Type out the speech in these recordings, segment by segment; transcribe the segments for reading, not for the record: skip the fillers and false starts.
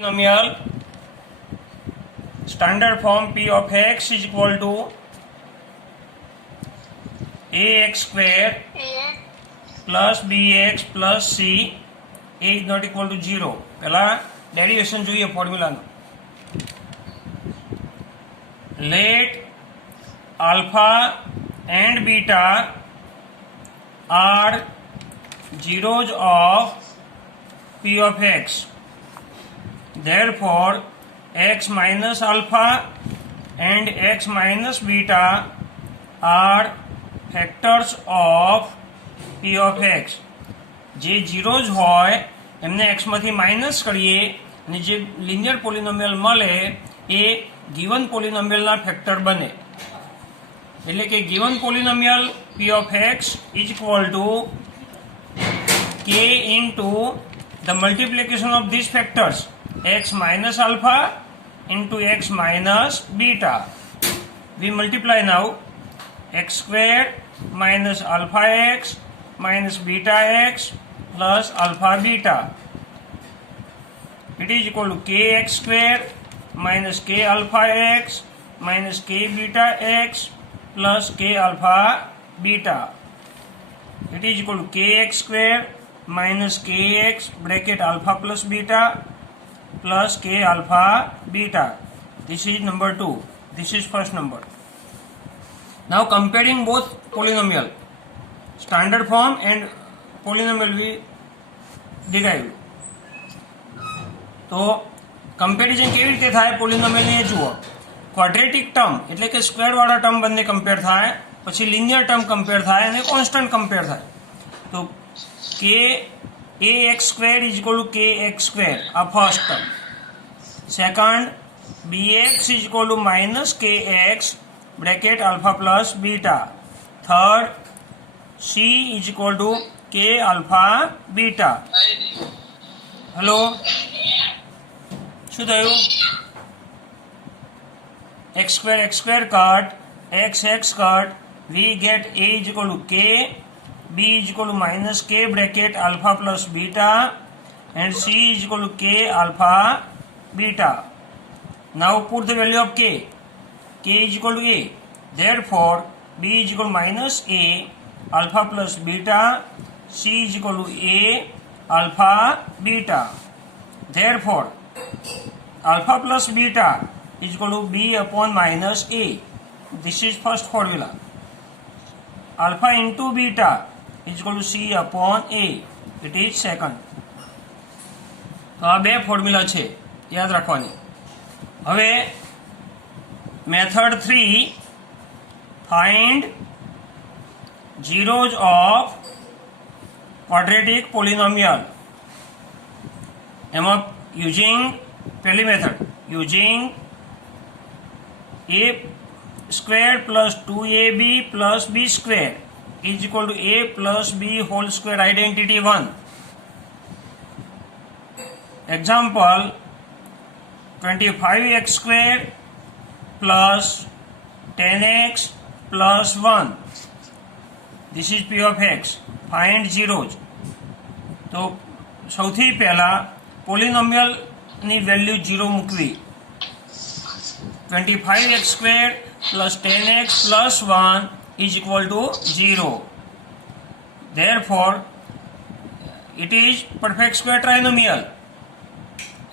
polynomial standard form p of x is equal to ax square plus bx plus c. A is not equal to 0. પહેલા derivation જોઈએ ફોર્મ્યુલાનું. Let alpha and beta are zeros of p of x. Therefore, x minus alpha and x minus beta are factors of p of x. જે zeros હોય એમને x માંથી minus કરીએ અને જે linear પોલિનોમિયલ મળે એ ગિવન પોલિનોમિયલના ફેક્ટર બને. એટલે કે given પોલિનોમિયલ p of x is equal to k into the multiplication of these factors x minus alpha into x minus beta. We multiply now x square minus alpha x minus beta x plus alpha beta. It is equal to kx square minus k alpha x minus k beta x plus k alpha beta. It is equal to kx square minus kx bracket alpha plus beta plus k alpha beta. This is number 2. This is first number. Now comparing both polynomial, standard form and polynomial we derive. તો comparison કેવી રીતે થાય પોલિનોમિયલની એ જુઓ. Quadratic term એટલે કે square વાળા term બંને compare થાય, પછી લિનિયર ટર્મ કમ્પેર થાય અને કોન્સ્ટન્ટ કમ્પેર થાય. તો કે ax square is equal to kx square આ first term. Second bx is equal to minus kx bracket alpha plus beta. Third c is equal to k alpha beta. Hello, શું થયું? x square cut, x cut, we get a is equal to k, b is equal to minus k bracket alpha plus beta and c is equal to k alpha beta. Now put the value of k. K is equal to a. Therefore, b is equal to minus a alpha plus beta, c is equal to a alpha beta. Therefore, alpha plus beta is equal to b upon minus a. This is first formula. Alpha into beta is equal to c upon a. It is second. તો આ બે formula છે, યાદ રાખવાની. હવે method 3, find zeros of quadratic polynomial. એમાં using પહેલી method, using a square plus 2ab plus b square is equal to a plus b whole square identity 1. Example, 25x square plus 10x plus 1. This is p of x. Find zeros. તો સૌથી પહેલા પોલિનોમિયલની value 0 મૂકવી. 25x square plus 10x plus 1 is equal to 0. Therefore, it is perfect square trinomial.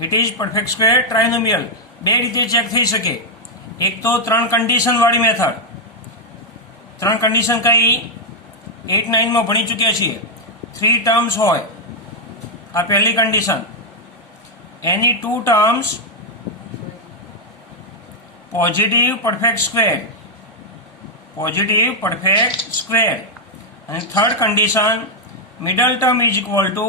It is perfect square trinomial. બે રીતે check થઈ શકે. એક તો 3 કન્ડિશન વાળી મેથડ. 3 કન્ડિશન કઈ 8-9 માં ભણી ચૂક્યા છીએ. 3 ટર્મ્સ હોય, આ પહેલી કન્ડિશન. એની 2 terms positive perfect square, positive perfect square. અને third condition middle term is equal to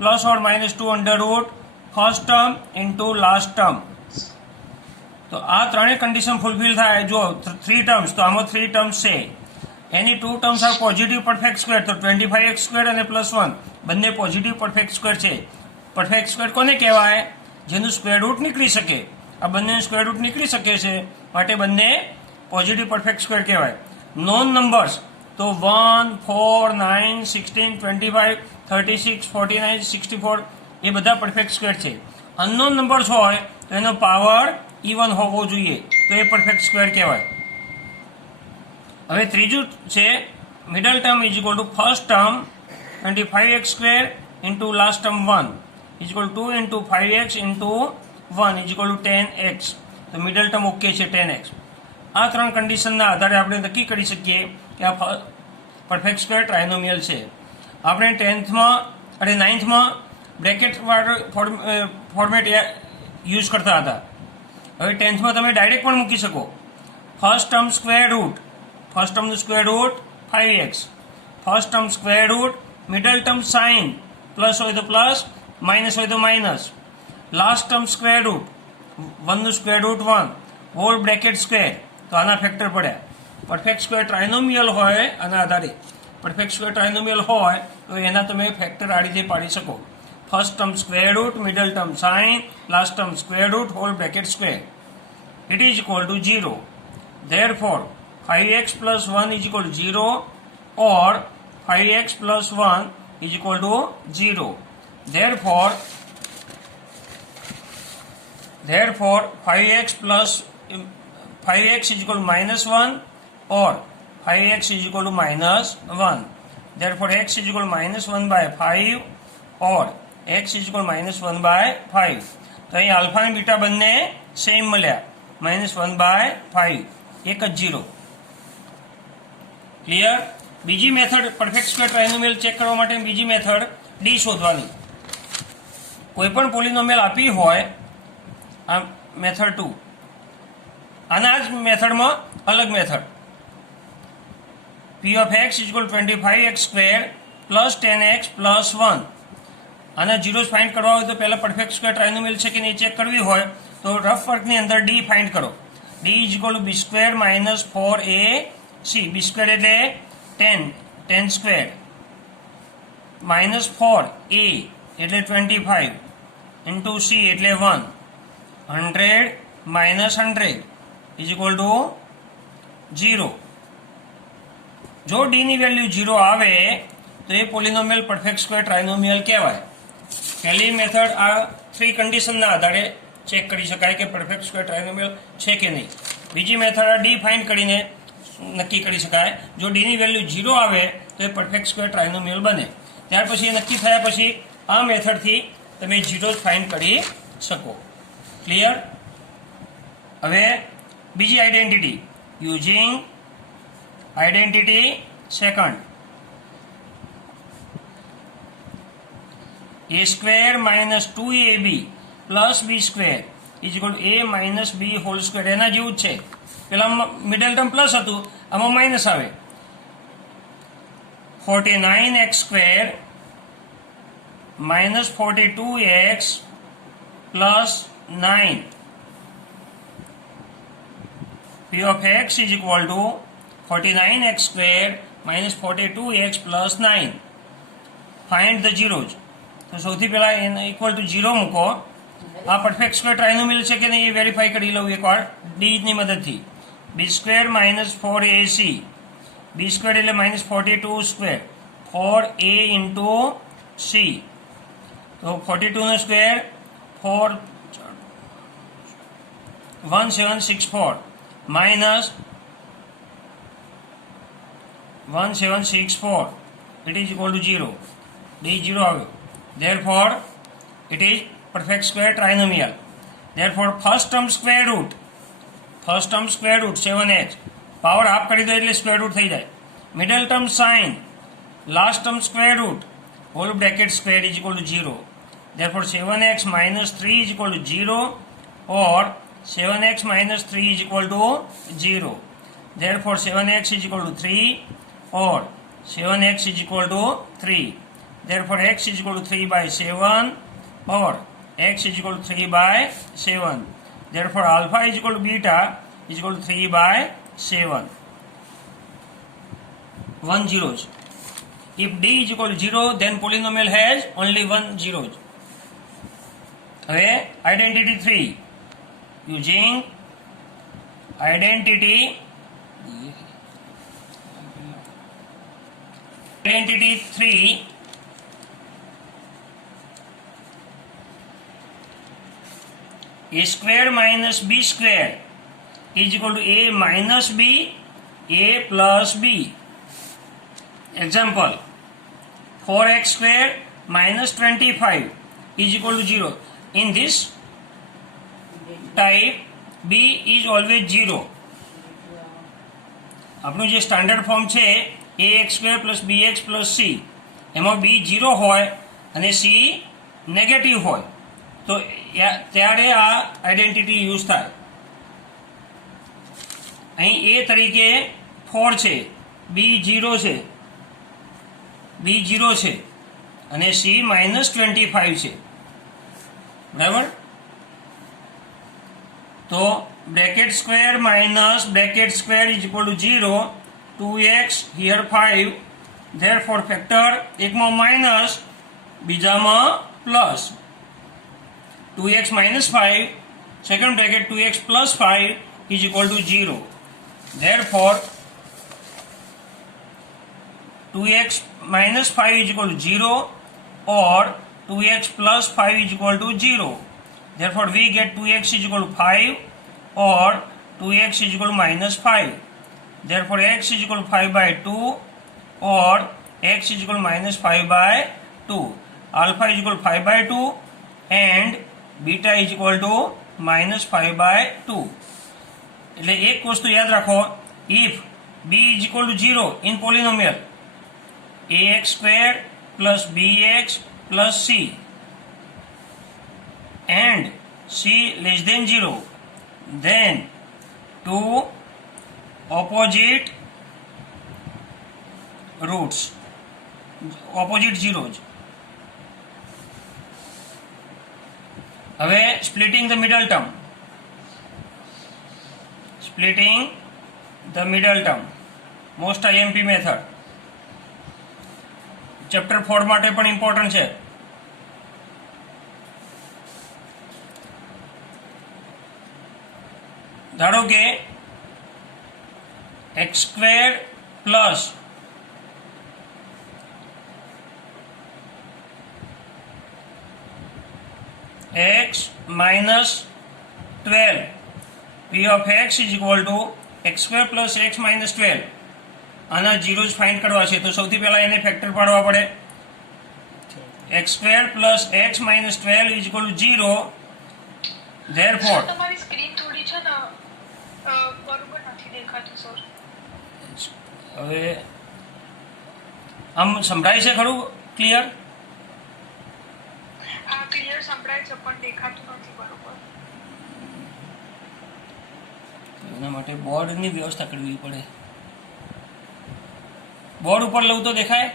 plus or minus 2 under root first term into last term. તો આ ત્રણેય કન્ડિશન ફૂલફિલ થાય. જો 3 ટર્મ્સ, તો આમાં 3 ટર્મ્સ છે. એની 2 terms R positive perfect square, તો 25x સ્ક્વેર અને પ્લસ 1 બંને પોઝિટિવ પરફેક્ટ સ્ક્વેર છે. પરફેક્ટ સ્ક્વેર કોને કહેવાય? જેનું સ્ક્વેર રૂટ નીકળી શકે. આ બંનેનું સ્ક્વેર રૂટ નીકળી શકે છે, માટે બંને પોઝિટિવ પરફેક્ટ સ્ક્વેર કહેવાય. નોન નંબર્સ તો 1, 4, 9, 16, 25, 36, 49, 64 એ બધા પરફેક્ટ સ્ક્વેર છે. અનનોન નંબર્સ હોય તો એનો પાવર ઇવન હોવો જોઈએ, તો એ પરફેક્ટ સ્ક્વેર કહેવાય. હવે ત્રીજું છે middle term is equal two first term 25x² into last term 1 is equal 2 into 5x into 1 is equal two 10x. તો મિડલ ટર્મ ઓકે છે 10x. આ ત્રણ કન્ડિશનના આધારે આપણે નક્કી કરી શકીએ કે આ પરફેક્ટ સ્ક્વેર ટ્રાયનોમિયલ છે. આપણે 9thમાં બ્રેકેટવાળું ફોર્મેટ યુઝ કરતા હતા. હવે 10thમાં તમે ડાયરેક્ટ પણ મૂકી શકો. First term square root, first ટર્મનું square root 5x, first term square root, middle term sign, plus હોય તો પ્લસ, માઇનસ હોય તો minus, last term square root 1નું square root 1, whole bracket square. તો આના ફેક્ટર પડ્યા. પરફેક્ટ સ્ક્વેર ટ્રાયનોમિયલ હોય આના આધારે પરફેક્ટ સ્ક્વેર ટ્રાયનોમિયલ હોય તો એના તમે ફેક્ટર આ રીતે પાડી શકો. First term square root, middle term sign, last term square root, whole bracket square. It is equal to 0. Therefore 5x plus 1 is equal to 0 or 5x plus 1 is equal to 0. Therefore 5x is equal to minus 1 or 5x is equal to minus 1. Therefore x is equal to minus 1 by 5 or x is equal to minus 1 by 5. તો અહીં alpha અને beta બંને same મળ્યા, -1 by 5, એક જ 0. Clear? બીજી method perfect square ટ્રાયનોમિયલ check કરવા માટે બીજી મેથડ ડી શોધવાની. કોઈ પણ પોલિનોમિયલ આપી હોય, આ મેથડ 2, આના જ મેથડમાં અલગ method p of x is equal to 25x² plus 10x plus 1. આના ઝીરોઝ ફાઇન્ડ કરવા હોય તો પહેલાં પરફેક્ટ સ્ક્વેર ટ્રાયનોમિયલ છે કે નહીં ચેક કરવી હોય તો રફ વર્કની અંદર ડી ફાઇન્ડ કરો. D is equal two b² minus 4ac. b² એટલે 10 સ્ક્વેર, minus 4a એટલે 25 ઇન્ટુ c એટલે 1, 100 minus 100 ઇઝ ઇક્વલ ટુ 0. જો ડીની વેલ્યુ 0 આવે તો એ પોલિનોમિયલ પરફેક્ટ સ્ક્વેર ટ્રાયનોમિયલ કહેવાય. પહેલી મેથડ આ 3 કન્ડિશનના આધારે ચેક કરી શકાય કે પરફેક્ટ સ્ક્વેર ટ્રાયનોમિયલ છે કે નહીં. બીજી મેથડ આ ડી ફાઇન્ડ કરીને નક્કી કરી શકાય. જો ડીની વેલ્યુ 0 આવે તો એ પરફેક્ટ સ્ક્વેર ટ્રાયનોમિયલ બને. ત્યાર પછી નક્કી થયા પછી આ મેથડથી તમે ઝીરો ફાઇન્ડ કરી શકો. ક્લિયર? હવે બીજી identity using identity second, a² minus 2ab plus b² is equal to a minus b whole square. એના જેવું જ છે. પેલા મિડલ ટર્મ પ્લસ હતું, આમાં માઇનસ આવે. 49x² minus 42x plus 9. p of x is equal to 49x² minus 42x plus 9. Find the zeros. તો સૌથી પહેલા એને ઇક્વલ ટુ 0 મૂકો. આ પરફેક્ટ સ્ક્વેર ટ્રાયનોમિયલ છે કે નહીં એ વેરીફાઈ કરી લઉં એકવાર ડીની મદદથી. b² minus 4ac, b² એટલે -42² 4a ઇન્ટુ c. તો 42નો square 1764 minus 1764, it is equal to 0. D 0 આવ્યો. Therefore it is perfect square trinomial. Therefore first term square root 7x, power half કરી દો એટલે સ્ક્વેર રૂટ થઈ જાય. Middle term sign, last term square root, whole bracket square is equal to 0. Therefore 7x minus 3 is equal to 0 or 7x minus 3 is equal to 0. Therefore 7x is equal to 3 or 7x is equal to 3. Therefore x is equal to 3 by 7 or x is equal to 3 by 7. Therefore alpha is equal to beta is equal to 3 by 7. 1 zeros. If d is equal to 0, then polynomial has only 1 zeros. હવે identity 3 using identity 3 using a square minus b square is equal to a minus b, a plus b. Example, 4x square minus 25 is equal to 0. In this type, b is always 0. આપણું જે standard form છે ax square plus bx plus c, એમાં b 0 હોય અને c negative હોય, તો ત્યારે આ આઈડેન્ટિટી યુઝ થાય. અહીં a તરીકે 4 છે, b 0 છે, b 0 છે અને c -25 છે. બરાબર? તો bracket square minus bracket square is equal to 0, 2x here 5, therefore factor એકમાં minus બીજામાં plus, 2x minus 5, second bracket 2x plus 5 is equal to 0, therefore 2x minus 5 is equal to 0 or 2x plus 5 is equal to 0, therefore we get 2x is equal to 5 or 2x is equal to minus 5. Therefore x is equal to 5 by 2 or x is equal to minus 5 by 2. Alpha is equal to 5 by 2 and beta is equal to minus 5 by 2. એટલે એક વસ્તુ યાદ રાખો, if b is equal to 0 in polynomial, ax square plus bx plus c and c less than 0, then two opposite roots, opposite zeros. હવે splitting the middle term, splitting the middle term, most IMP method, chapter 4 માટે પણ important છે. ધારો કે x square plus x minus 12, p of x is equal to x square plus x minus 12. આના zeros find કરવા છે તો સૌથી પહેલા એને ફેક્ટર પાડવા પડે. x square plus x minus 12 is equal to 0, therefore તમારી સ્ક્રીન થોડી છે ને બરોબર નથી દેખાતું સર. હવે આમ સંભળાય છે ખરું ક્લિયર? હા ક્લિયર સંભળાય છે પણ દેખાતું નથી બરોબર. એના માટે બોર્ડની વ્યવસ્થા કરવી પડે. બોર્ડ ઉપર લઉં તો દેખાય?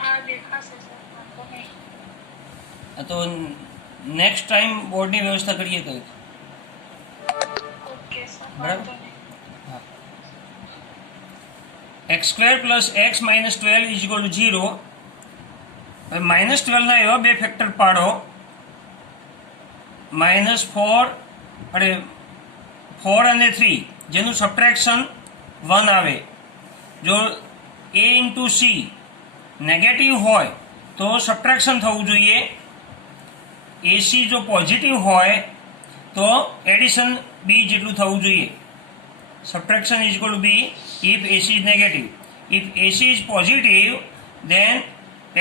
હા દેખાશે સર, વાંધો નહીં. આ તો નેક્સ્ટ ટાઈમ બોર્ડની વ્યવસ્થા કરીએ કંઈક. ઓકે સર, બરાબર. વાંધો નહીં. x square plus x minus 12 is equal to 0. હવે માઇનસ 12ના એવા બે ફેક્ટર પાડો, -4 અને 4 અને 3 જેનું સબટ્રેક્શન 1 આવે. જો a ઇન્ટુ c નેગેટિવ હોય તો સબટ્રેક્શન થવું જોઈએ, ac જો પોઝિટિવ હોય તો એડિશન b જેટલું થવું જોઈએ. Subtraction is equal to b if AC is negative. If AC is positive, then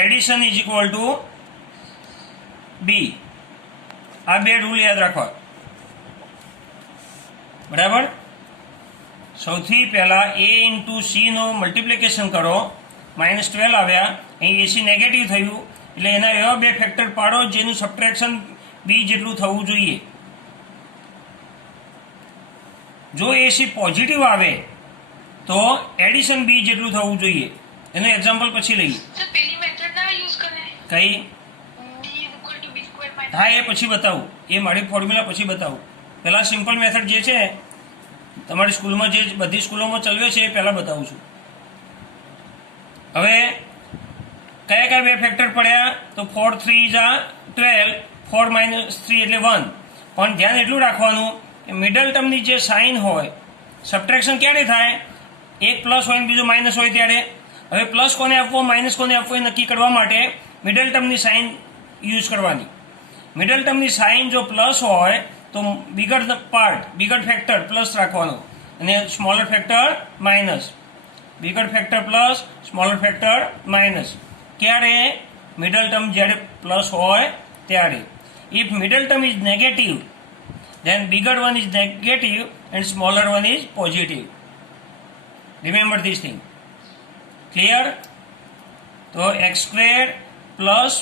addition is equal to b. આ બે રૂલ યાદ રાખવા. બરાબર? સૌથી પહેલા a ઇન્ટુ c નો મલ્ટિપ્લિકેશન કરો, -12 આવ્યા, અહીં AC નેગેટિવ થયું એટલે એના એવા બે ફેક્ટર પાડો જેનું સબટ્રેક્શન b જેટલું થવું જોઈએ. જો એસી પોઝિટિવ આવે તો એડિશન બી જેટલું થવું જોઈએ. એનું એક્ઝામ્પલ પછી લઈએ. સર પેલી મેથડ ના યુઝ કરે કઈ? d = b²- હા, એ પછી બતાવું, એ મારી ફોર્મ્યુલા પછી બતાવું. પહેલાં સિમ્પલ મેથડ જે છે તમારી સ્કૂલમાં, જે બધી સ્કૂલોમાં ચલાવે છે એ પહેલાં બતાવું છું. હવે કયા કયા બે ફેક્ટર પડ્યા? તો 4 3 = 12, 4 - 3 એટલે 1. પણ ધ્યાન એટલું રાખવાનું કે મિડલ ટર્મની જે સાઇન હોય, સબટ્રેક્શન ક્યારે થાય? એક પ્લસ હોય ને બીજું માઇનસ હોય ત્યારે. હવે પ્લસ કોને આપવો, માઇનસ કોને આપવો એ નક્કી કરવા માટે મિડલ ટર્મની સાઇન યુઝ કરવાની. મિડલ ટર્મની સાઇન જો પ્લસ હોય તો બિગર ફેક્ટર પ્લસ રાખવાનો અને smaller factor minus. Bigger factor plus, smaller factor minus. ક્યારે? મિડલ ટર્મ જ્યારે પ્લસ હોય ત્યારે. If middle term is negative then bigger one is negative and smaller one is positive. Remember this thing. Clear? So x square plus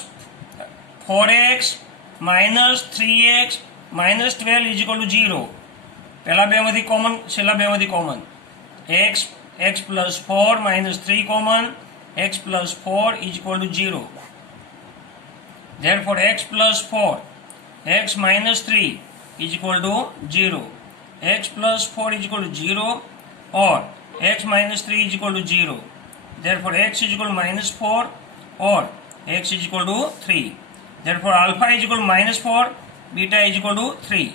4x minus 3x minus 12 is equal to 0. પહેલા બેમાંથી common, છેલ્લા બેમાંથી common. x plus 4 minus 3 common, x plus 4 is equal to 0. Therefore x plus 4, x minus 3 is equal to 0. X plus 4 is equal to 0 or x minus 3 is equal to 0. Therefore x is equal to minus 4 or x is equal to 3. Therefore alpha is equal to minus 4, beta is equal to 3.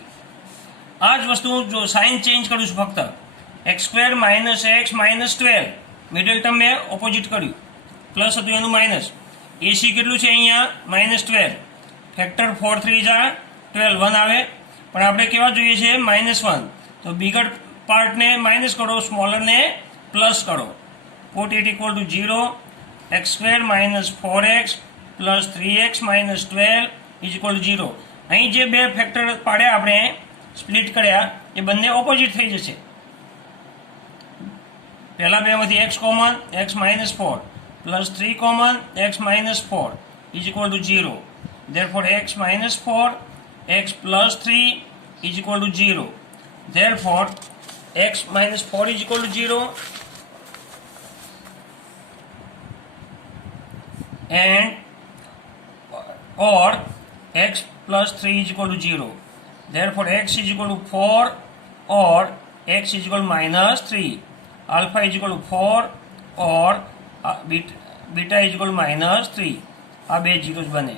આ જ વસ્તુ જો sign change કરું છું ફક્ત. x square minus x minus 12 middle term મેં opposite કર્યું, plus હતું એનું માઇનસ. એસી કેટલું છે અહીંયા? -12. ફેક્ટર 4 3 જા 12 1 આવે, પણ આપણે કેવા જોઈએ છે? -1. તો બિગર પાર્ટને માઇનસ કરો, સ્મોલરને પ્લસ કરો. Put it equal to 0. x square minus 4x plus 3x minus 12 is equal to 0. અહીં જે બે ફેક્ટર પાડ્યા આપણે, સ્પ્લિટ કર્યા, એ બંને ઓપોઝિટ થઈ જશે. પહેલા બેમાંથી x common, x minus 4 plus 3 common, x minus 4 is equal to 0. Therefore x minus 4, x plus 3 is equal to 0. Therefore x minus 4 is equal to 0 and or x plus 3 is equal to 0. Therefore x is equal to 4 or x is equal to minus 3. Alpha is equal to 4 or beta is equal to minus 3. આ બે ઝીરોઝ બને.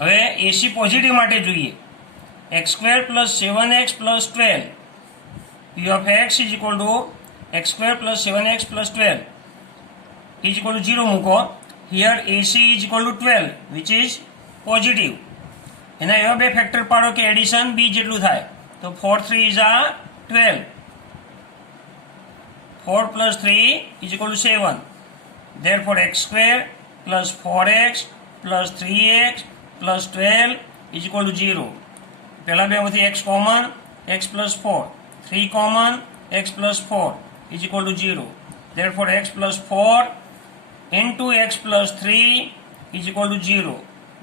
હવે એસી positive માટે જોઈએ. X square plus 7x plus 12 P of x is equal two x square plus 7x plus 12 is equal to 0 મૂકો. Here AC is equal two 12 which is positive. એના એવા બે ફેક્ટર પાડો કે એડિશન બી જેટલું થાય. તો 4 3 ઇઝ આ 12. 4 plus 3 is equal two 7. Therefore x square plus 4x plus 3x plus 12 is equal to 0. પહેલા બેમાંથી x common, x plus 4, 3 common, x plus 4 is equal to 0. Therefore x plus 4 into x plus 3 is equal to 0.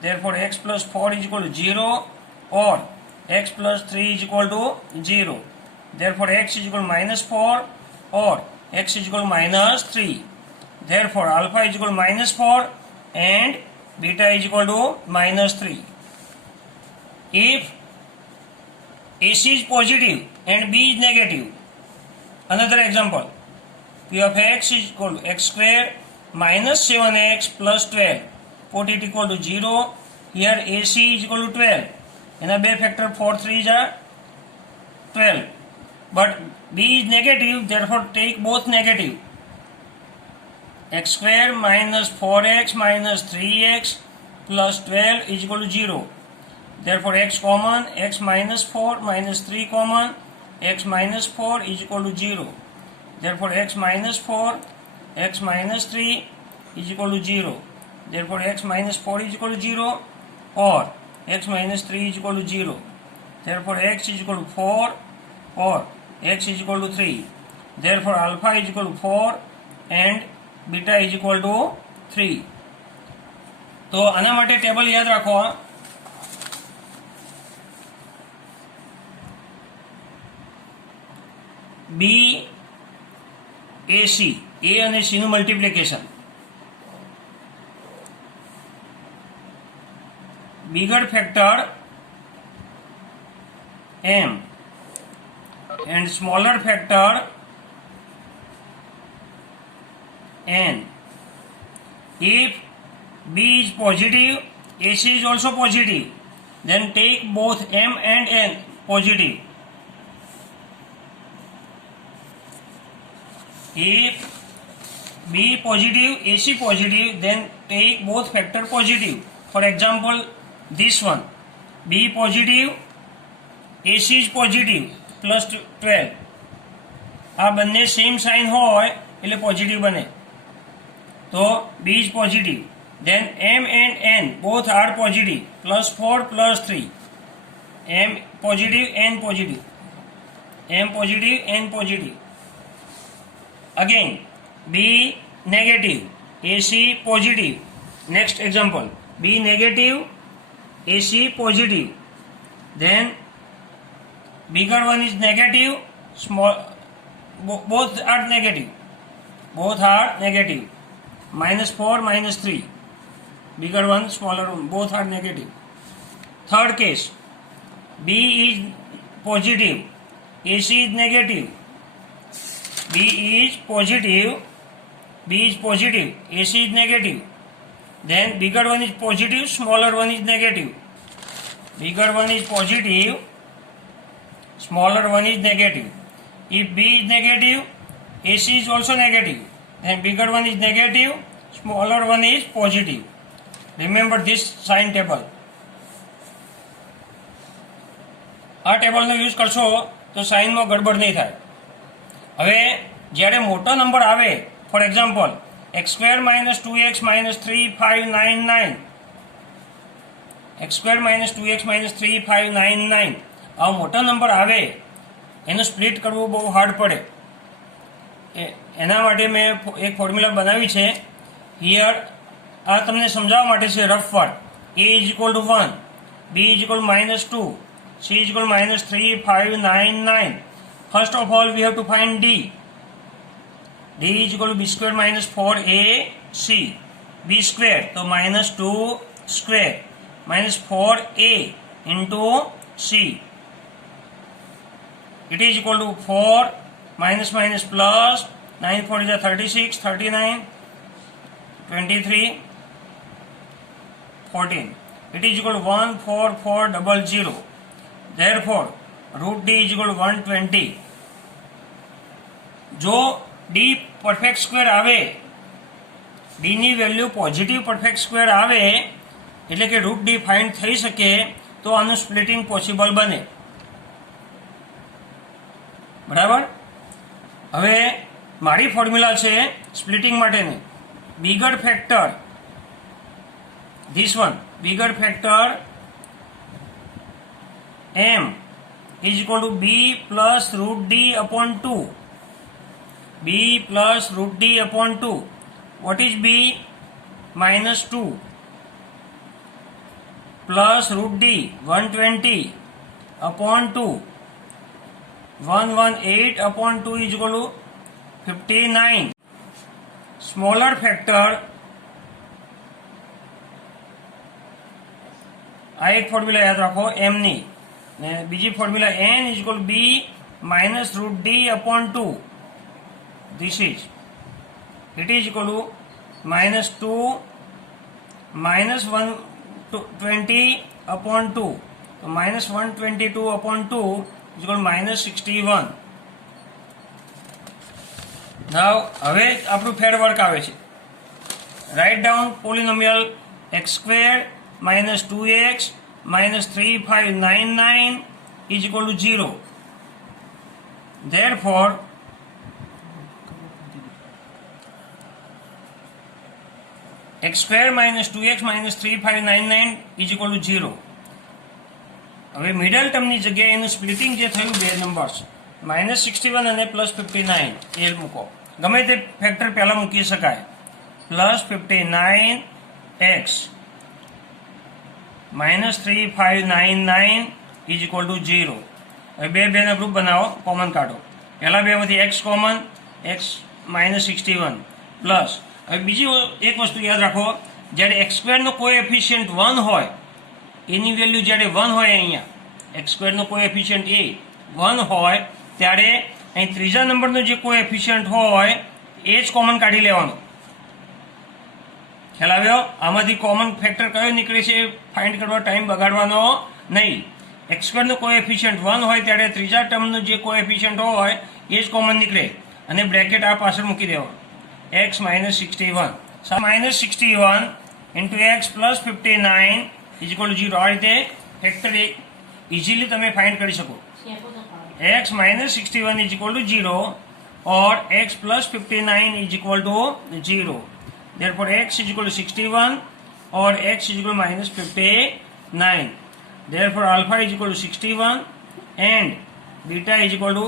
Therefore x plus 4 is equal to 0 or x plus 3 is equal to 0. Therefore x is equal to minus 4 or x is equal to minus 3. Therefore alpha is equal to minus 4 and beta is equal to minus 3. If AC is positive and B is negative, another example, P of x is equal to x square minus 7x plus 12. Put it equal to 0. Here AC is equal to 12. And a bay factor 4 3 is 12. But B is negative, therefore take both negative. X square minus 4x minus 3x plus 12 is equal to 0. Therefore x common, x minus 4 minus 3 common, x minus 4 is equal to 0. Therefore x minus 4, x minus 3 is equal to 0. Therefore x minus 4 is equal to 0 or x minus 3 is equal to 0. Therefore x is equal to 4 or x is equal to 3. Therefore alpha is equal to 4 and beta is equal to 3. તો આના માટે table યાદ રાખો. બી A C, એ અને C નું multiplication. Bigger factor m and smaller factor n. If B is positive, AC is also positive, then take both M and N positive. If B positive, AC positive, then take both factor positive. For example, this one B positive, AC જ positive +12. આ બંને same sign હોય એટલે positive બને, તો B is positive. Then M and N both are positive, +4 +3. M positive, N positive. M positive, N positive. Again, B negative, AC positive. Next example, B negative, AC positive. Then bigger one is negative, small, both are negative. Both are negative. -4, -3. Bigger one, smaller one, both are negative. Third case, B is positive, AC is negative. B is positive, AC is negative. Then bigger one is positive, smaller one is negative. Bigger one is positive, smaller one is negative. If B is negative, AC is also negative. And bigger one is negative, smaller one is positive. Remember this sign table. આ ટેબલનો use કરશો તો સાઇનમાં ગડબડ નહીં થાય. હવે જ્યારે મોટો number આવે, for example x² - 2x - 3 5 9 9, x² - 2x - 3 5 9 9, આ મોટો નંબર આવે એનું સ્પ્લિટ કરવું બહુ હાર્ડ પડે. એના માટે મેં એક ફોર્મ્યુલા બનાવી છે હિયર. આ તમને સમજાવવા માટે છે rough work. A is equal to 1, B is equal to -2, C is equal to -3 5 9 9. First of all we have to find D. D is equal to B square minus 4AC. B square, so -2 square minus 4A into C. It is equal to 4 minus plus 9 4 is 36, 39, 23, 14. It is equal to 14400. Therefore, root D is equal to 120. જો D perfect square આવે, D ની value positive perfect square આવે એટલે કે route D find થઈ શકે તો આનું સ્પ્લિટિંગ પોસિબલ બને. બરાબર. હવે મારી ફોર્મ્યુલા છે સ્પ્લિટિંગ માટેની. Bigger factor, this one, bigger factor M is equal to B plus root D upon 2. B plus root D upon 2. What is B? -2 plus root D 120 upon 2. 118 upon 2 is equal to 59. Smaller factor, આ એક formula યાદ રાખો m ની, ને બીજી formula n is equal b minus route d upon 2. This is it is equal two -2 -120 upon 2, તો -122 upon 2 is equal -61. નાવ હવે આપણું ફેર વર્ક આવે છે. Write down પોલિનોમિયલ x² -2x -3599 is equal to 0. Therefore, x² -2x -3599 is equal to 0. હવે middle ટર્મની જગ્યાએ એનું splitting જે થયું બે નંબર્સ -61 અને +59 એ મૂકો. ગમે તે ફેક્ટર પહેલાં મૂકી શકાય. +59x -3599 is equal to 0. હવે બેના ગ્રુપ બનાવો, કોમન કાઢો. પહેલા બેમાંથી x કોમન, x -61 પ્લસ. હવે બીજી એક વસ્તુ યાદ રાખો, જ્યારે x² નો કોએફિશિયન્ટ 1 હોય, એની વેલ્યુ જ્યારે 1 હોય, અહીંયા x² નો કોએફિશિયન્ટ એ 1 હોય ત્યારે અહીં ત્રીજા નંબરનો જે કોએફિશિયન્ટ હોય એ જ કોમન કાઢી લેવાનો. ખ્યાલ આવ્યો? આમાંથી કોમન ફેક્ટર કયો નીકળે છે ફાઇન્ડ કરવા ટાઈમ બગાડવાનો નહીં. x² નો કોએફિશિયન્ટ 1 હોય ત્યારે ત્રીજા ટર્મનું જે કોએફિશિયન્ટ હોય એ જ કોમન નીકળે અને બ્રેકેટ આ પાછળ મૂકી દેવાનું. x -61 -61 into x + 59 is equal to 0. આ રીતે ફેક્ટર ઇઝીલી તમે ફાઇન્ડ કરી શકો. x minus 61 is equal to 0 or x plus 59 is equal to 0. Therefore, x is equal to 61 or x is equal to minus 59. Therefore, alpha is equal to 61 and beta is equal to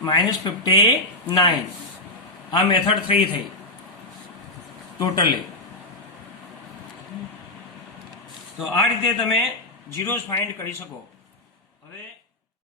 minus 59. આ method 3 થઈ totally. તો આ રીતે તમે ઝીરોઝ find કરી શકો.